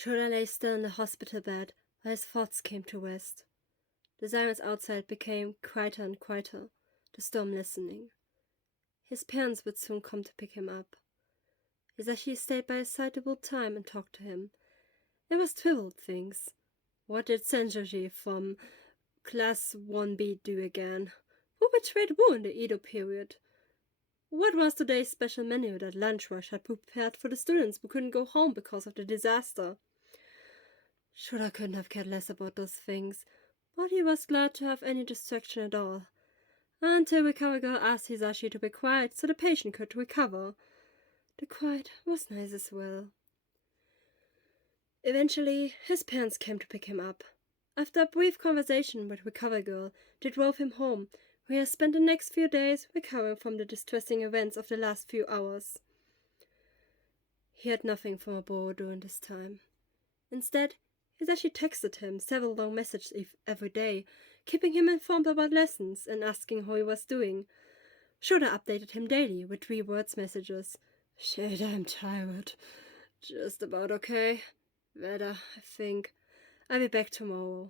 Shouta lay still in the hospital bed while his thoughts came to rest. The silence outside became quieter and quieter, the storm lessening. His parents would soon come to pick him up. Hisashi stayed by his side the whole time and talked to him. It was trivial things. What did Senjoji from Class 1B do again? Who betrayed who in the Edo period? What was today's special menu that Lunch Rush had prepared for the students who couldn't go home because of the disaster? Shouta couldn't have cared less about those things, but he was glad to have any distraction at all. Until Recovery Girl asked Hisashi to be quiet so the patient could recover. The quiet was nice as well. Eventually, his parents came to pick him up. After a brief conversation with Recovery Girl, they drove him home, where he spent the next few days recovering from the distressing events of the last few hours. He had nothing from Oboro during this time. Instead, Hisashi texted him several long messages every day, keeping him informed about lessons and asking how he was doing. Shouta updated him daily with 3 words messages. Shit, I'm tired. Just about okay. Better, I think. I'll be back tomorrow.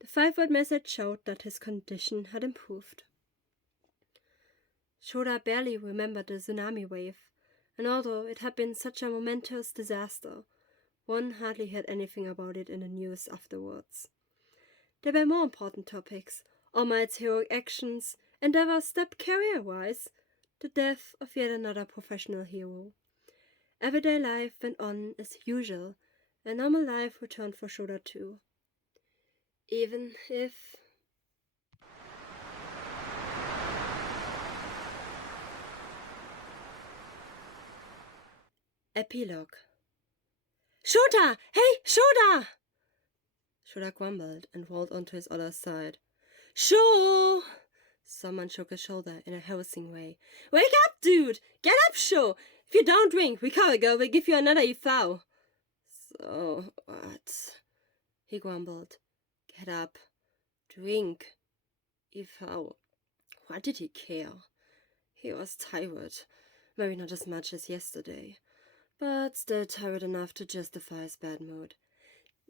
The 5-word message showed that his condition had improved. Shouta barely remembered the tsunami wave, and although it had been such a momentous disaster, one hardly heard anything about it in the news afterwards. There were more important topics: All Might's heroic actions, endeavors stepped career-wise, the death of yet another professional hero. Everyday life went on as usual, and normal life returned for Shouta too. Even if... Epilogue. Shouta! Hey, Shouta! Shouta grumbled and rolled onto his other side. Sho! Someone shook his shoulder in a harassing way. Wake up, dude! Get up, Sho! If you don't drink, Recovery Girl will give you another ifao. So, what? He grumbled. Get up. Drink. Ifao. Why did he care? He was tired. Maybe not as much as yesterday, but still tired enough to justify his bad mood.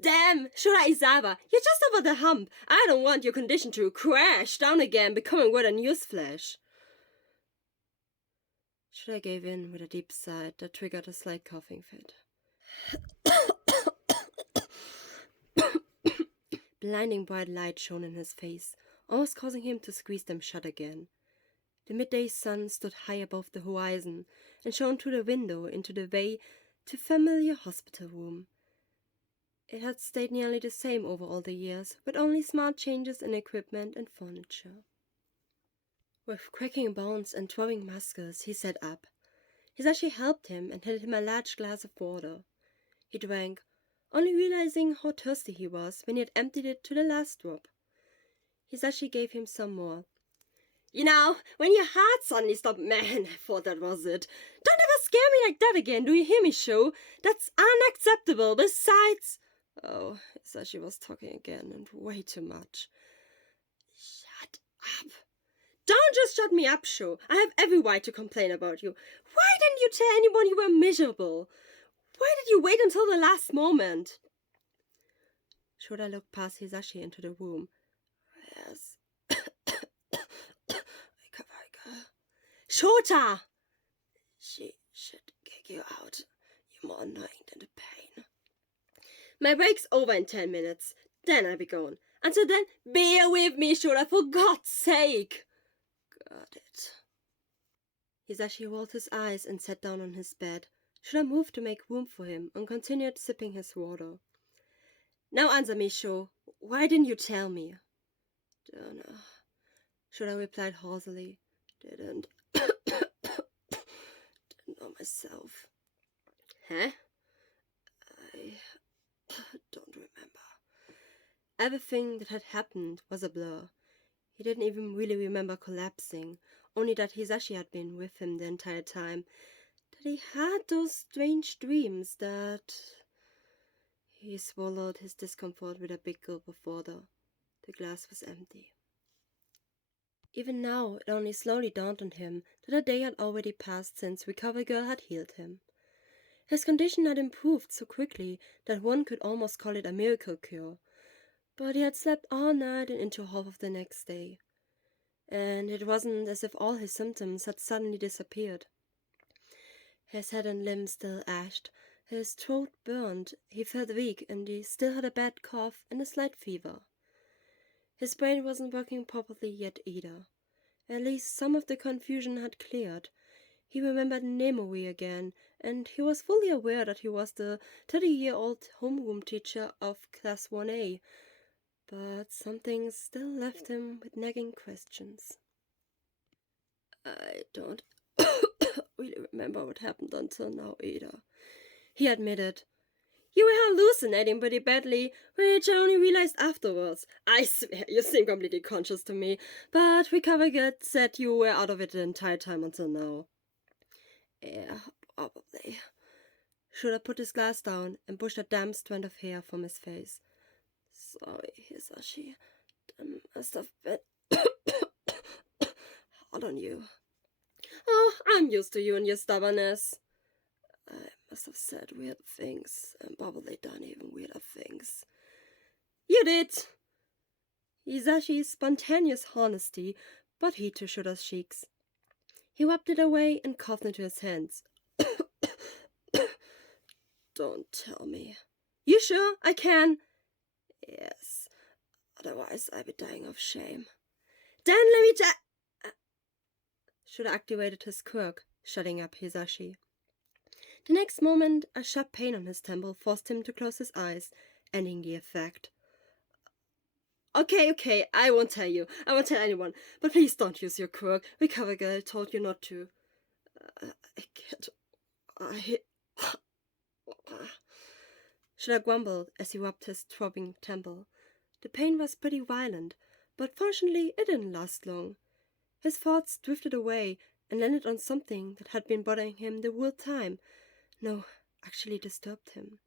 Damn, Shouta Aizawa, you're just over the hump. I don't want your condition to crash down again, becoming what a newsflash. Shouta gave in with a deep sigh that triggered a slight coughing fit. Blinding bright light shone in his face, almost causing him to squeeze them shut again. The midday sun stood high above the horizon and shone through the window into the way to familiar hospital room. It had stayed nearly the same over all the years, with only smart changes in equipment and furniture. With cracking bones and throbbing muscles, he sat up. Hisashi helped him and handed him a large glass of water. He drank, only realizing how thirsty he was when he had emptied it to the last drop. Hisashi gave him some more. You know, when your heart suddenly stopped, man, I thought that was it. Don't ever scare me like that again, do you hear me, Sho? That's unacceptable. Besides... Oh, Hisashi was talking again, and way too much. Shut up. Don't just shut me up, Sho. I have every right to complain about you. Why didn't you tell anyone you were miserable? Why did you wait until the last moment? Shouta looked past Hisashi into the room. Yes. Shouta! She should kick you out. You're more annoying than the pain. My break's over in 10 minutes. Then I'll be gone. Until then, bear with me, Shouta, for God's sake. Got it. Hisashi rolled his eyes and sat down on his bed. Shouta moved to make room for him and continued sipping his water. Now answer me, Sho. Why didn't you tell me? Dunno. Shouta replied hoarsely. Didn't know myself. Huh? I don't remember. Everything that had happened was a blur. He didn't even really remember collapsing, only that Hisashi had been with him the entire time, that he had those strange dreams, that... He swallowed his discomfort with a big gulp of water. The glass was empty. Even now, it only slowly dawned on him that a day had already passed since Recovery Girl had healed him. His condition had improved so quickly that one could almost call it a miracle cure, but he had slept all night and into half of the next day, and it wasn't as if all his symptoms had suddenly disappeared. His head and limbs still ached, his throat burned, he felt weak, and he still had a bad cough and a slight fever. His brain wasn't working properly yet either. At least some of the confusion had cleared. He remembered memory again, and he was fully aware that he was the 30-year-old homeroom teacher of Class 1A, but something still left him with nagging questions. I don't really remember what happened until now either, he admitted. You were hallucinating pretty badly, which I only realized afterwards. I swear, you seem completely conscious to me, but Recover Guide said you were out of it the entire time until now. Yeah, probably. Shouta put his glass down and pushed a damp strand of hair from his face. Sorry, Hisashi. That must have been hard on you. Oh, I'm used to you and your stubbornness. I must have said weird things and probably done even weirder things. You did! Hisashi's spontaneous honesty brought heat to Shouta's cheeks. He wiped it away and coughed into his hands. Don't tell me. You sure? I can. Yes. Otherwise I'd be dying of shame. Then let me Shouta activated his quirk, shutting up Hisashi. The next moment, a sharp pain on his temple forced him to close his eyes, ending the effect. Okay, I won't tell you. I won't tell anyone. But please don't use your quirk. Recover Girl told you not to. I can't. Shouta grumbled as he rubbed his throbbing temple. The pain was pretty violent, but fortunately it didn't last long. His thoughts drifted away and landed on something that had been bothering him the whole time. No, actually disturbed him.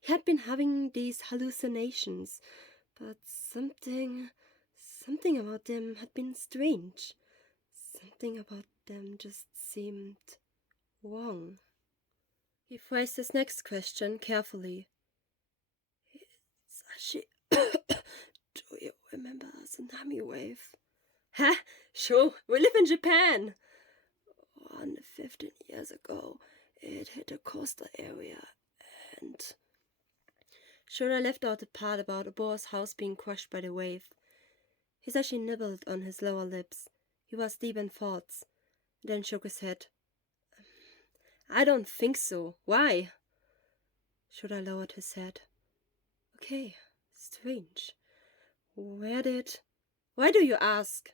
He had been having these hallucinations, but something about them had been strange. Something about them just seemed wrong. He phrased his next question carefully. Hisashi, do you remember a tsunami wave? Huh? Sure, we live in Japan. 15 years ago, it hit the coastal area, and... Shouta left out the part about Oboro's house being crushed by the wave. Hisashi nibbled on his lower lips. He was deep in thoughts, then shook his head. I don't think so. Why? Shouta lowered his head. Okay, strange. Why do you ask?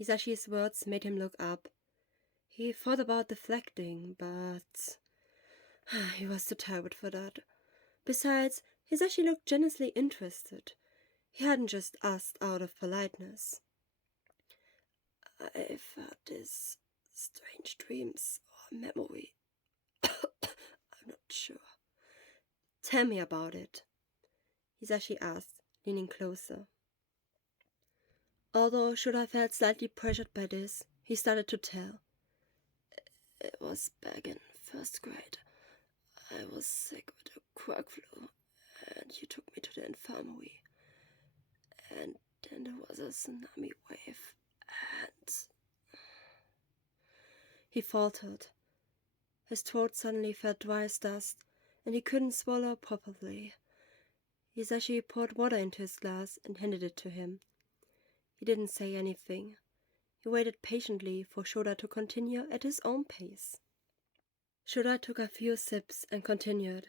Hisashi's words made him look up. He thought about deflecting, but he was too tired for that. Besides, Hisashi looked genuinely interested. He hadn't just asked out of politeness. I've had these strange dreams or memory. I'm not sure. Tell me about it, Hisashi asked, leaning closer. Although Shouta felt slightly pressured by this, he started to tell. It was back in first grade. I was sick with a quirk flu, and you took me to the infirmary. And then there was a tsunami wave, and... He faltered. His throat suddenly felt dry as dust, and he couldn't swallow properly. Hisashi poured water into his glass and handed it to him. He didn't say anything. He waited patiently for Shouta to continue at his own pace. Shouta took a few sips and continued.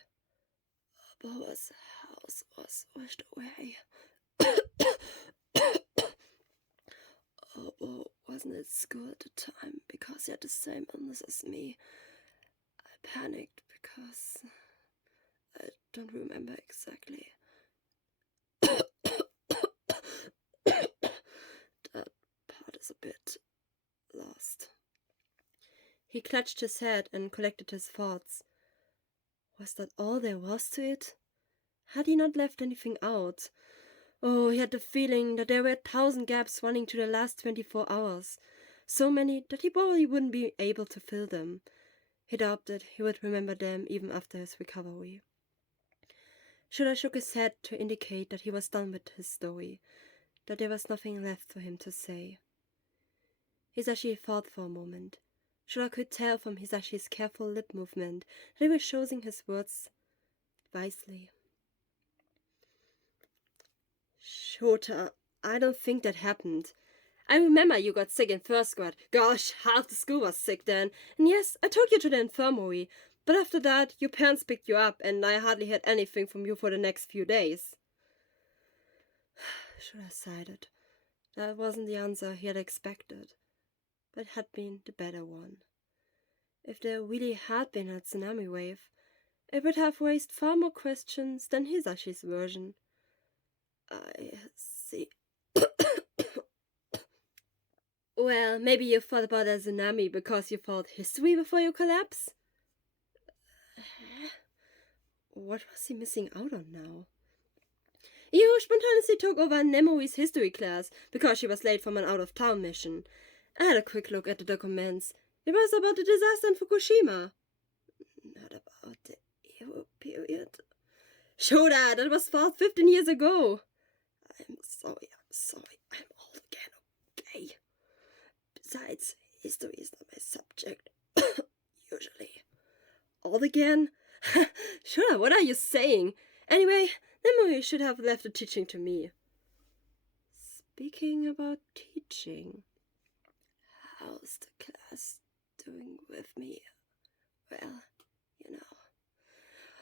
Oboro's house was washed away. Oboro wasn't at school at the time because he had the same illness as me. I panicked because I don't remember exactly. That part is a bit lost. He clutched his head and collected his thoughts. Was that all there was to it? Had he not left anything out? Oh, he had the feeling that there were 1,000 gaps running to the last 24 hours. So many that he probably wouldn't be able to fill them. He doubted he would remember them even after his recovery. Shouta shook his head to indicate that he was done with his story, that there was nothing left for him to say. Hisashi thought for a moment. Shouta could tell from Hisashi's careful lip movement that he was choosing his words wisely. Shouta, I don't think that happened. I remember you got sick in first grade. Gosh, half the school was sick then. And yes, I took you to the infirmary. But after that, your parents picked you up, and I hardly heard anything from you for the next few days. Shouta sighed. That wasn't the answer he had expected, but it had been the better one. If there really had been a tsunami wave, it would have raised far more questions than Hisashi's version. I see. Well, maybe you thought about a tsunami because you followed history before your collapse? What was he missing out on now? You spontaneously took over Nemoi's history class because she was late from an out-of-town mission. I had a quick look at the documents. It was about the disaster in Fukushima. Not about the era period. Shouta, that was 15 years ago. I'm sorry. I'm old again, okay? Besides, history is not my subject. Usually. Old again? Shouta, what are you saying? Anyway, Nemoi should have left the teaching to me. Speaking about teaching, how's the class doing with me? Well, you know.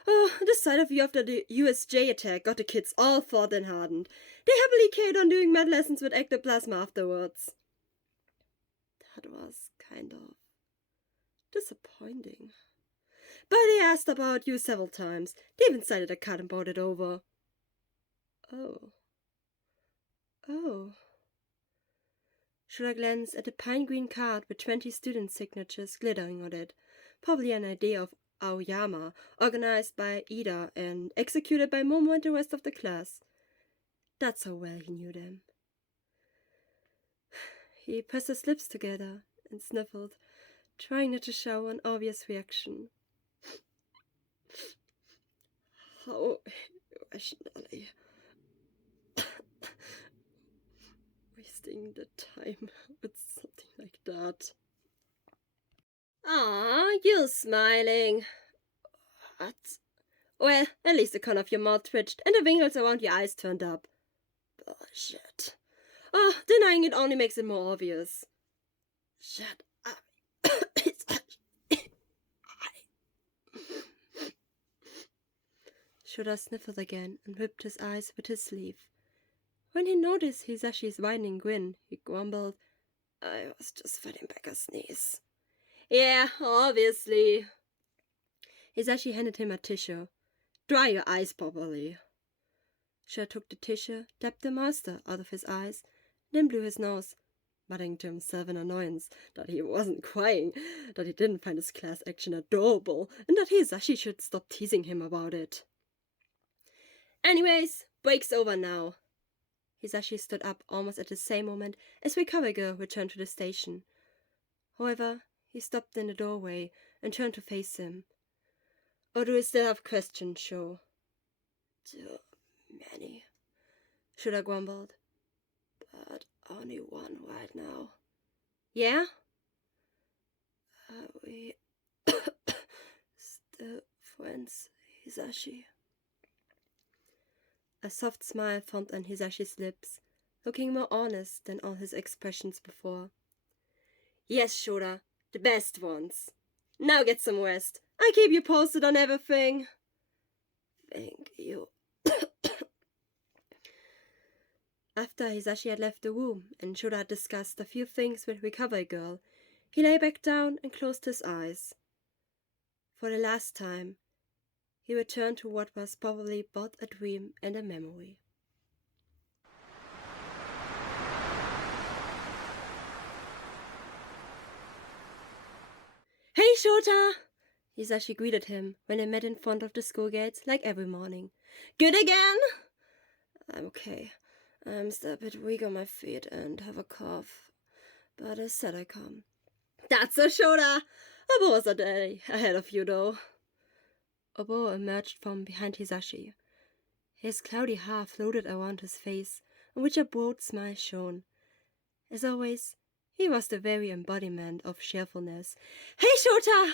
Oh, the sight of you after the USJ attack got the kids all thawed and hardened. They happily carried on doing math lessons with ectoplasm afterwards. That was kind of disappointing. But they asked about you several times. They even cited a card and brought it over. Oh. Shouta glanced at the pine green card with 20 student signatures glittering on it. Probably an idea of Aoyama, organized by Ida and executed by Momo and the rest of the class. That's how well he knew them. He pressed his lips together and sniffled, trying not to show an obvious reaction. How irrationally wasting the time with something like that. Ah, you're smiling. What? Well, at least the corner of your mouth twitched and the wrinkles around your eyes turned up. Bullshit. Oh, denying it only makes it more obvious. Shut up. Shouta sniffled again and whipped his eyes with his sleeve. When he noticed Hisashi's widening grin, he grumbled, I was just fighting back a sneeze. Yeah, obviously. Hisashi handed him a tissue. Dry your eyes properly. Shouta took the tissue, dabbed the moisture out of his eyes, then blew his nose, muttering to himself in annoyance that he wasn't crying, that he didn't find his class action adorable, and that Hisashi should stop teasing him about it. Anyways, break's over now. Hisashi stood up almost at the same moment as Recovery Girl returned to the station. However, he stopped in the doorway and turned to face him. Or do you still have questions, Sho? Too many, Shouta grumbled. But only one right now. Yeah? Are we still friends, Hisashi? A soft smile formed on Hisashi's lips, looking more honest than all his expressions before. Yes, Shouta, the best ones. Now get some rest. I'll keep you posted on everything. Thank you. After Hisashi had left the room and Shouta had discussed a few things with Recovery Girl, he lay back down and closed his eyes. For the last time, he returned to what was probably both a dream and a memory. Hey, Shouta! Hisashi greeted him when they met in front of the school gates like every morning. Good again? I'm okay. I'm still a bit weak on my feet and have a cough, but I said I come. That's a Shouta! Oboro's a day ahead of you, though. Oboro emerged from behind Hisashi. His cloudy hair floated around his face, on which a broad smile shone. As always, he was the very embodiment of cheerfulness. "Hey, Shouta!"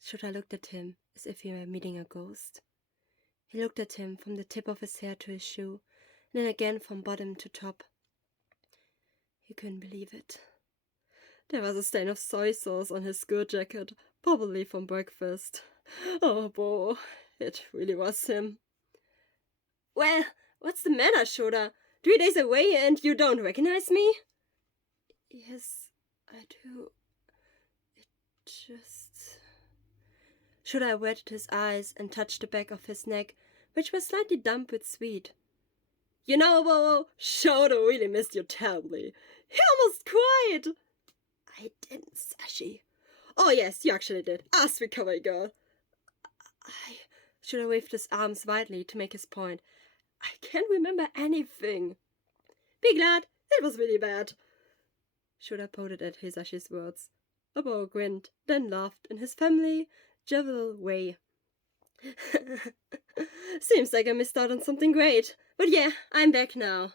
Shouta looked at him as if he were meeting a ghost. He looked at him from the tip of his hair to his shoe, and then again from bottom to top. He couldn't believe it. There was a stain of soy sauce on his skirt jacket, probably from breakfast. Oh, Bo, it really was him. "Well, what's the matter, Shouta? 3 days away and you don't recognize me?" "Yes, I do. It just..." Shouta averted his eyes and touched the back of his neck, which was slightly damp with sweat. "You know, Bo, Shouta really missed you terribly. He almost cried." "I didn't, Sashi." "Oh yes, you actually did. Ask recovery girl." Shouta waved his arms widely to make his point. "I can't remember anything." "Be glad, it was really bad." Shouta pouted at Hisashi's words. Oboro grinned, then laughed in his family, jovial way. "Seems like I missed out on something great. But yeah, I'm back now."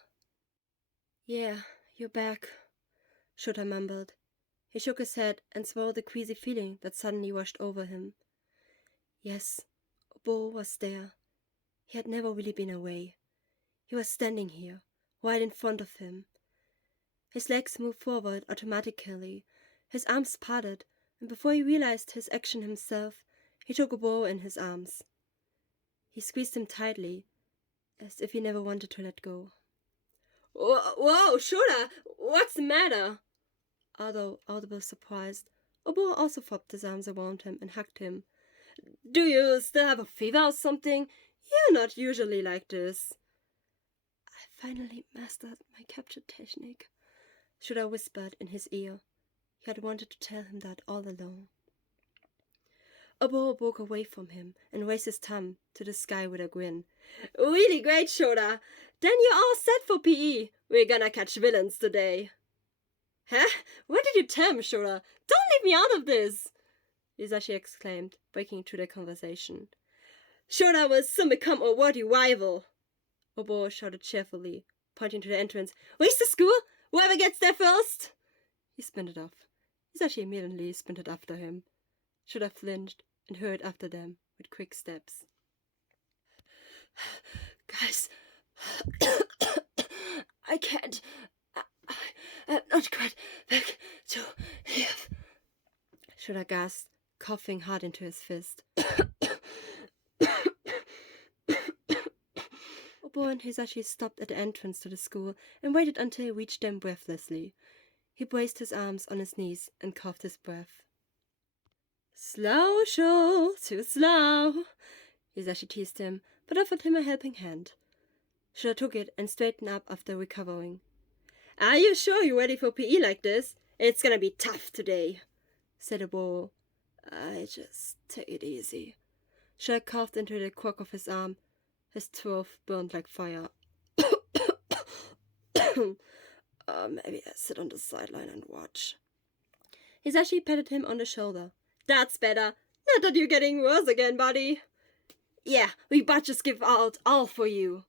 "Yeah, you're back," Shouta mumbled. He shook his head and swallowed the queasy feeling that suddenly washed over him. Yes, Oboro was there. He had never really been away. He was standing here, right in front of him. His legs moved forward automatically, his arms parted, and before he realized his action himself, he took Oboro in his arms. He squeezed him tightly, as if he never wanted to let go. "Whoa, Shouta, what's the matter?" Although audibly surprised, Oboro also folded his arms around him and hugged him. "Do you still have a fever or something? You're not usually like this." "I finally mastered my capture technique," Shouta whispered in his ear. He had wanted to tell him that all along. Oboro broke away from him and raised his thumb to the sky with a grin. "Really great, Shouta. Then you're all set for PE. We're gonna catch villains today." "Huh? What did you tell me, Shouta? Don't leave me out of this!" Hisashi exclaimed, breaking into the conversation. "Shouta will soon become a worthy rival," Oboro shouted cheerfully, pointing to the entrance. "Race to school? Whoever gets there first!" He sprinted off. Hisashi immediately sprinted after him. Shouta flinched and hurried after them with quick steps. "Guys, I can't. I'm not quite back to live," Shouta gasped, coughing hard into his fist. Oboro and Hisashi stopped at the entrance to the school and waited until he reached them breathlessly. He braced his arms on his knees and coughed his breath. "Slow, Sho, too slow," Hisashi teased him, but offered him a helping hand. Shouta took it and straightened up after recovering. "Are you sure you're ready for PE like this? It's gonna be tough today," said Oboro. "I just take it easy." Shouta coughed into the crook of his arm. His throat burned like fire. Maybe I sit on the sideline and watch." Hisashi patted him on the shoulder. "That's better. Not that you're getting worse again, buddy." "Yeah, we but just give out all for you."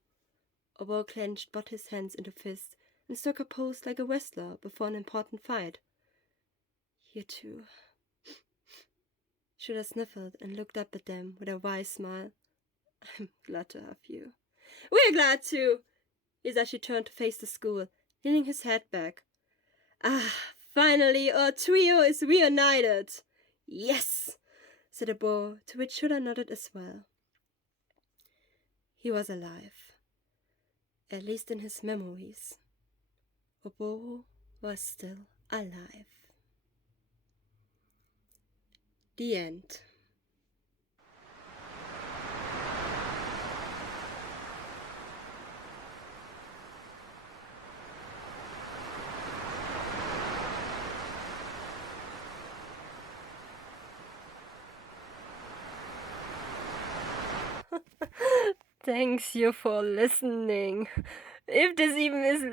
Oboro clenched both his hands into fists and struck a pose like a wrestler before an important fight. "You too." Shouta sniffled and looked up at them with a wise smile. "I'm glad to have you." "We're glad too." Hisashi turned to face the school, leaning his head back. Finally our trio is reunited." "Yes," said Oboro, to which Shouta nodded as well. He was alive. At least in his memories. Oboro was still alive. The end. Thanks you for listening. If this even is...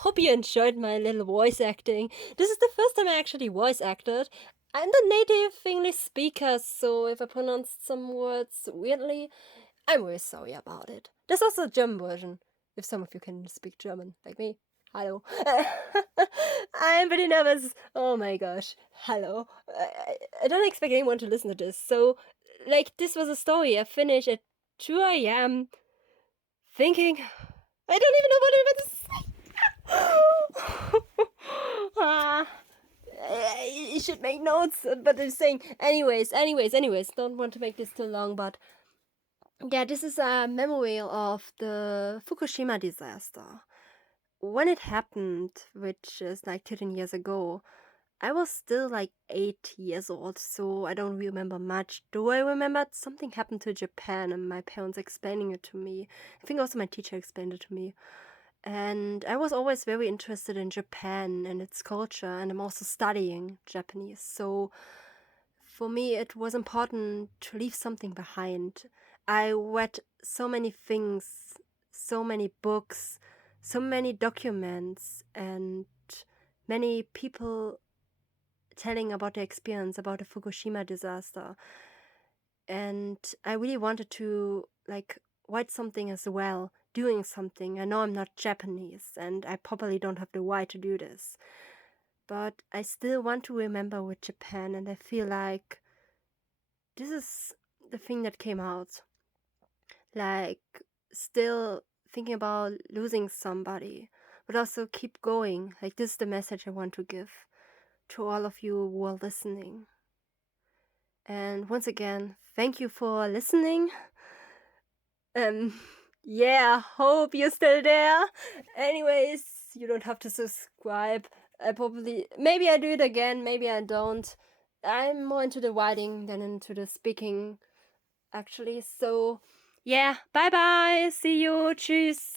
hope you enjoyed my little voice acting. This is the first time I actually voice acted. I'm the native English speaker, so if I pronounced some words weirdly, I'm very sorry about it. There's also a German version, if some of you can speak German, like me. Hello. I'm pretty nervous. Oh my gosh. Hello. I don't expect anyone to listen to this. So, like, this was a story I finished at 2 a.m. thinking, I don't even know what I'm about to say. You should make notes, but I'm saying, anyways, don't want to make this too long, but yeah, this is a memory of the Fukushima disaster. When it happened, which is like 13 years ago, I was still like 8 years old, so I don't remember much. Though I remembered something happened to Japan and my parents explaining it to me. I think also my teacher explained it to me. And I was always very interested in Japan and its culture, and I'm also studying Japanese. So for me, it was important to leave something behind. I read so many things, so many books, so many documents, and many people telling about their experience about the Fukushima disaster. And I really wanted to like write something as well, doing something. I know I'm not Japanese and I probably don't have the right to do this, but I still want to remember with Japan, and I feel like this is the thing that came out. Like, still thinking about losing somebody, but also keep going. Like, this is the message I want to give to all of you who are listening. And once again, thank you for listening. Yeah, hope you're still there. Anyways, you don't have to subscribe. Maybe I do it again, maybe I don't. I'm more into the writing than into the speaking, actually. So, yeah, bye bye. See you. Tschüss.